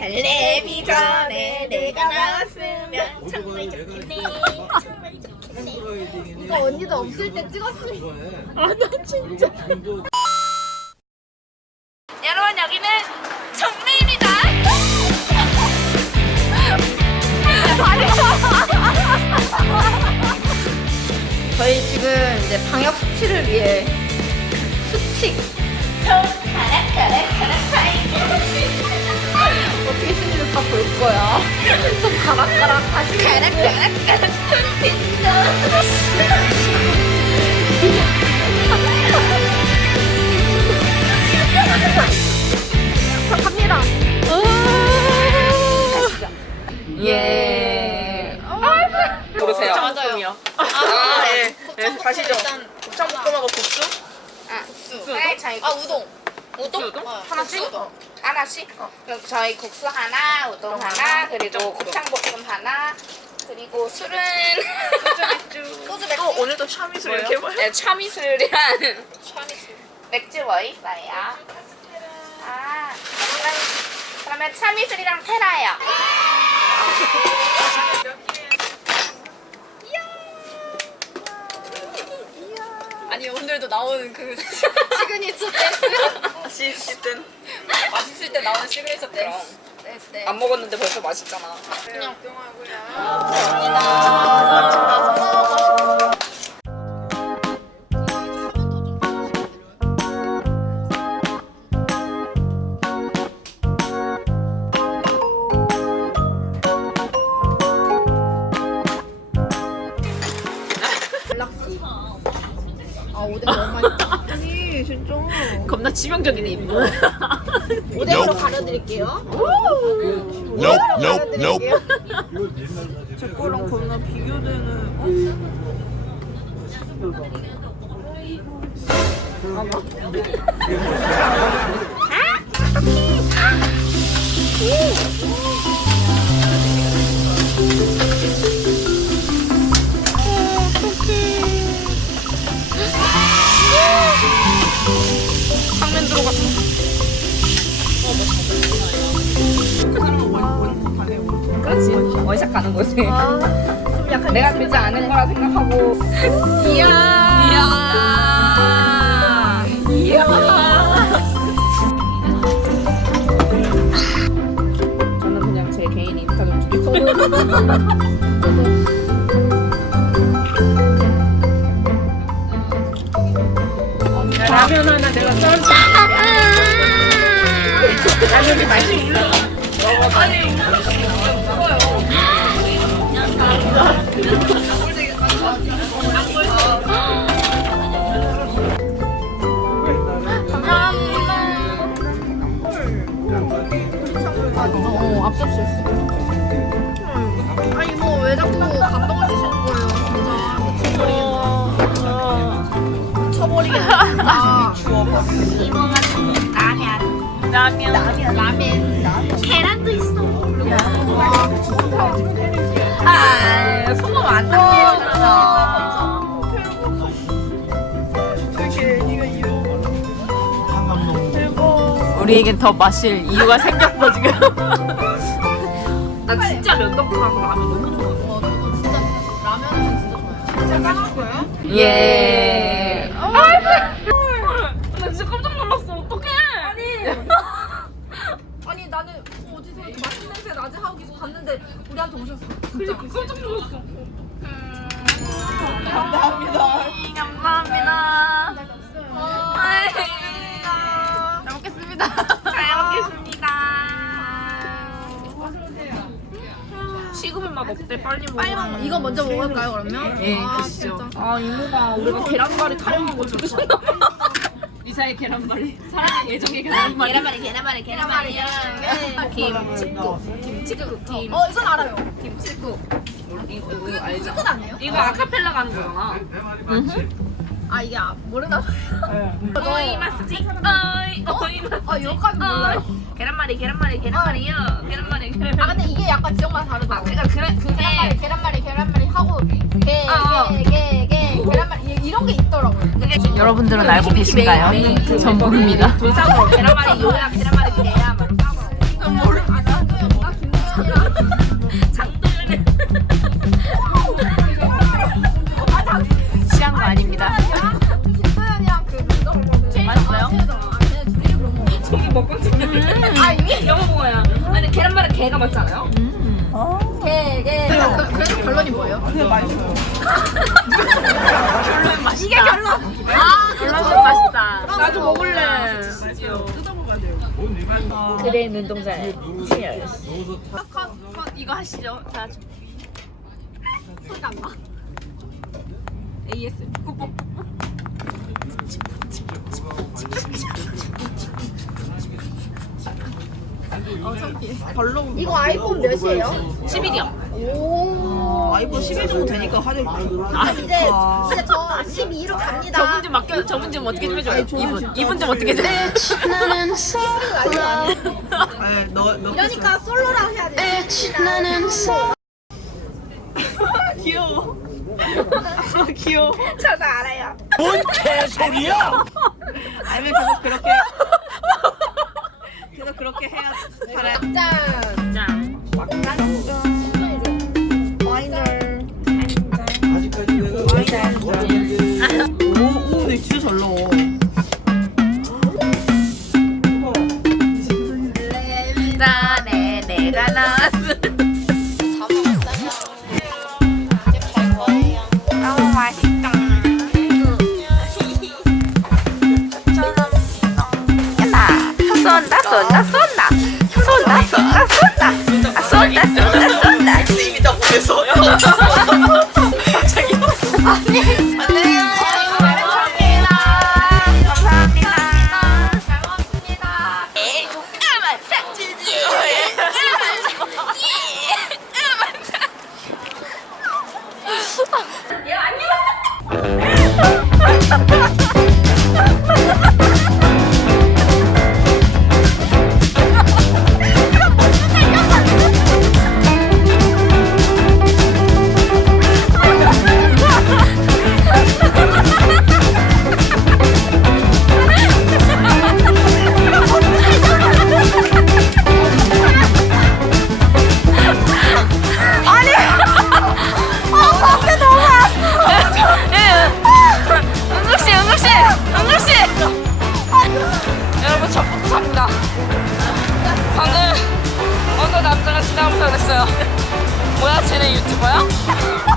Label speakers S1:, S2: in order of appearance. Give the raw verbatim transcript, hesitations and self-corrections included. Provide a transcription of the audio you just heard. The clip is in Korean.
S1: 텔레비전에 내가 나왔으면 정말 좋겠네. 정말 좋겠네.
S2: 이거 언니도 없을 때 찍었으면.
S1: 아, 나 진짜. 여러분, 여기는 정리입니다.
S2: 저희 지금 이제 방역 수치를 위해 수칙
S1: 손 가락 가락 가락 파이.
S2: 어떻게 쓰는지 다 볼 거야. 좀 가락가락 다시
S1: 가락 가락 가락 손 댄다.
S2: 자, 갑니다.
S1: 예.
S3: 모르세요?
S1: 맞아요.
S3: 아, 예. 예, 가시죠.
S1: 일단
S3: 곱창볶음하고 국수?
S1: 아, 국수.
S3: 네,
S1: 저희 아, 우동. 우동?
S3: 우동?
S1: 어,
S3: 하나씩?
S1: 국수 우동. 하나씩? 그럼 저희 국수 하나, 우동 하나, 그리고 곱창볶음 하나, 그리고 술은
S3: 맥주.
S1: 소주 맥주.
S3: 또 오늘도 샤미술 이렇게 해봐요?
S1: 네, 참이슬이랑 참이슬. 맥주 뭐 있어요? 아, 그럼, 그러면 참이슬이랑 테라요.
S4: 아니 오늘도 나오는 그
S1: 시그니처 댄스.
S3: 시, 시든.
S4: 맛있을 때 나오는 시그니처 댄스.
S1: 네.
S3: 안 먹었는데 벌써 맛있잖아.
S1: 그냥
S2: 아, 오뎅 너무 맛있다.
S3: 아니, 진짜.
S4: 겁나 치명적이네 입고.
S2: 오뎅으로 가려드릴게요.
S5: Nope, nope, nope.
S3: 제 거랑 겁나 비교되는. 어?
S1: 당면 들어갔어.
S4: 그렇지. 원샷 가는 거지.
S2: 좀 약간
S4: 내가 되지 않은 거라 생각하고.
S1: 이야.
S4: 이야.
S1: 이야.
S4: 저는 그냥 제 개인 인스타 좀 주기. 라면 하나 내가 썰어줄게. 라면이 맛있어.
S2: 어, 앞접시였어. 아니, 뭐, 왜 자꾸 감동을 주시는 거예요, 진짜. 쳐버리겠다.
S1: 이모가 라면. 라면.
S2: 라면. 라면.
S1: 계란도 있어.
S2: 와,
S1: 아, 소금 안 넣어요.
S4: 우리에겐 더 마실 이유가 생겼어 지금. 나 진짜 면떡국하고 라면 너무 좋아.
S2: 어, 저도 진짜 라면은 진짜 좋아요. 진짜 까먹을 거예요?
S4: 예. 나 진짜 깜짝 놀랐어. 어떡해.
S2: 아니, 나는 어, 어디서 이렇게 맛있는 냄새 나지 하고 계속 봤는데 우리한테 오셨어. 진짜.
S4: 깜짝 놀랐어.
S3: 감사합니다.
S1: 감사합니다.
S2: 아,
S1: 잘 먹겠습니다. 잘 먹겠습니다.
S4: 식으면 맛 어때? 빨리 먹어.
S2: 빨리 먹어. 이거 먼저 먹을까요, 그러면?
S4: 예,
S2: 아,
S4: 가시죠.
S2: 진짜.
S4: 아 이모가 우리가 계란말이 타령한 거 들으셨나 봐. 리사의 계란말이, 사랑의 예정의 계란말이.
S1: 계란말이, 계란말이, 계란말이요.
S2: 네.
S1: 김치국, 김치국, 김.
S2: 어, 이건 알아요.
S4: 김치국. 이거, 이거 알죠?
S2: 끝 아니에요?
S4: 이거 아카펠라 가는 거잖아.
S2: 아, 이게 아, 모르나 봐요.
S1: 어이 맛있지? 어이, 어이 맛있지?
S2: 아, 이거까지 몰라요.
S1: 계란말이, 계란말이, 계란말이요. 계란말이,
S2: 아,
S1: 계란말이.
S2: 근데 이게 약간 지역마다 다르다.
S1: 아, 그러니까 그래, 그게
S2: 계란말이, 계란말이, 계란말이 하고 게,
S1: 어, 어.
S2: 게, 게, 게, 계란말이 이- 이런 게 있더라고요.
S1: 그게
S4: 여러분들은 알고 계신가요? 전 모릅니다.
S1: 불쌍으로 계란말이 요야, 계란말이 개야, 막 이렇게 하고.
S2: 모르, 아, 나도
S4: 개가 맞잖아요. 개, 개.
S2: 그래서 결론이 뭐예요?
S3: 그게 맛있어요.
S4: 결론 맛있다.
S2: 이게 결론.
S4: 아, 결론 맛있다.
S2: 나도 먹을래.
S3: 뜯어먹어야 돼요.
S4: 그래 눈동자에. 이거 하시죠. 자,
S2: 소리가 안 나. 에이에스. 어, 창피해.
S3: 별로.
S2: 이거 아이폰 몇이에요?
S4: 십일이요.
S2: 오.
S3: 아이폰 십일 정도 되니까 하죠.
S4: 아,
S2: 이제 이제 저 십이로 갑니다.
S4: 저분 좀 맡겨, 저분 좀 어떻게 좀 해줘요. 이분, 이분 좀 어떻게 좀.
S3: 네, 너, 너.
S2: 이러니까 솔로랑 해야 돼.
S3: 귀여워. 귀여워.
S2: 저도 알아요.
S5: 뭔 개소리야?
S3: 아니면 계속 그렇게. 계속 그렇게 해야 잘해.
S2: 짠.
S4: 짠.
S2: 와인을.
S3: 오, 오, 내 진짜 잘 나와.
S4: 나네 내가 나왔어.
S1: 너무 맛있다. 야나 쏜다 쏜다 쏜다 쏜다 쏜다 쏜다 아 쏜다 쏜다 쏜다.
S3: 입이 다 보겠어. 갑자기.
S1: 안녕히 감사합니다. 감사합니다. 잘 먹었습니다. 예, 음악사. 예, 음악사. 예, 음악사. 예, 은국씨, 은국씨, 은국씨. 여러분 저부터 삽니다. 방금 어느 남자가 지나가면서 그랬어요. 뭐야, 쟤네 유튜버야?